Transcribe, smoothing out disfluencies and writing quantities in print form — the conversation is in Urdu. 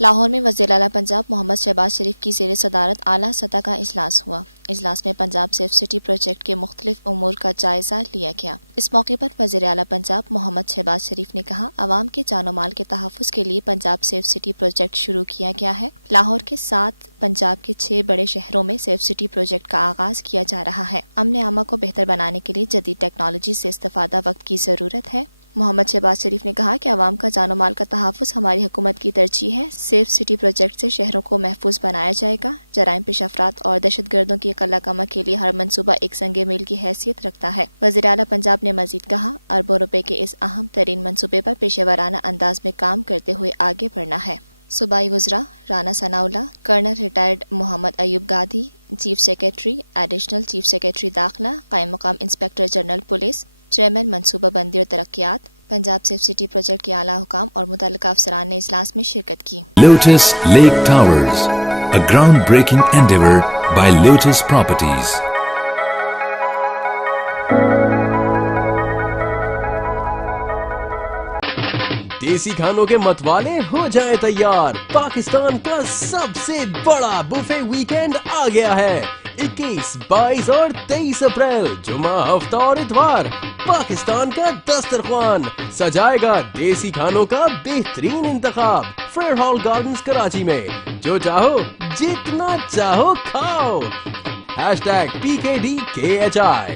لاہور میں وزیر اعلیٰ پنجاب محمد شہباز شریف کی زیر صدارت اعلیٰ سطح کا اجلاس ہوا۔ اجلاس میں پنجاب سیف سٹی پروجیکٹ کے مختلف امور کا جائزہ لیا گیا۔ اس موقع پر وزیر اعلیٰ پنجاب محمد شہباز شریف نے کہا، عوام کے جان و مال کے تحفظ کے لیے پنجاب سیف سٹی پروجیکٹ شروع کیا گیا ہے۔ لاہور کے ساتھ پنجاب کے 6 بڑے شہروں میں سیف سٹی پروجیکٹ کا آغاز کیا جا رہا ہے۔ امن عامہ کو بہتر بنانے کے لیے جدید ٹیکنالوجی سے استفادہ وقت کی ضرورت ہے۔ محمد شہباز شریف نے کہا کہ عوام کا جان و مال کا تحفظ ہماری حکومت کی ترجیح ہے۔ سیف سٹی پروجیکٹ سے شہروں کو محفوظ بنایا جائے گا۔ جرائم پیش افراد اور دہشت گردوں کی قلہ کمہ کے لیے ہر منصوبہ ایک سنگ میل کی حیثیت رکھتا ہے۔ وزیر اعلیٰ پنجاب نے مزید کہا، اربوں روپے کے اس اہم ترین منصوبے پر پیشہ ورانہ انداز میں کام کرتے ہوئے آگے بڑھنا ہے۔ صوبائی وزراء Rana Sanaullah, colonel retired Muhammad Ayub Gadi, chief secretary, additional chief secretary داخلہ، قائم مقام انسپکٹر جنرل پولیس، چیئرمین منصوبہ بندی اور ترقیات، پنجاب سیف سٹی پروجیکٹ کے اعلیٰ حکام اور متعلقہ افسران نے اجلاس میں شرکت کی۔ Lotus Lake Towers, a groundbreaking endeavor by Lotus Properties. دیسی کھانوں کے متوالے ہو جائیں تیار۔ پاکستان کا سب سے بڑا بوفے ویکینڈ آ گیا ہے۔ 21، 22 اور 23 اپریل، جمعہ، ہفتہ اور اتوار۔ پاکستان کا دسترخوان سجائے گا دیسی کھانوں کا بہترین انتخاب۔ فیئر ہال گارڈنز کراچی میں، جو چاہو جتنا چاہو کھاؤ۔ #PKDKHI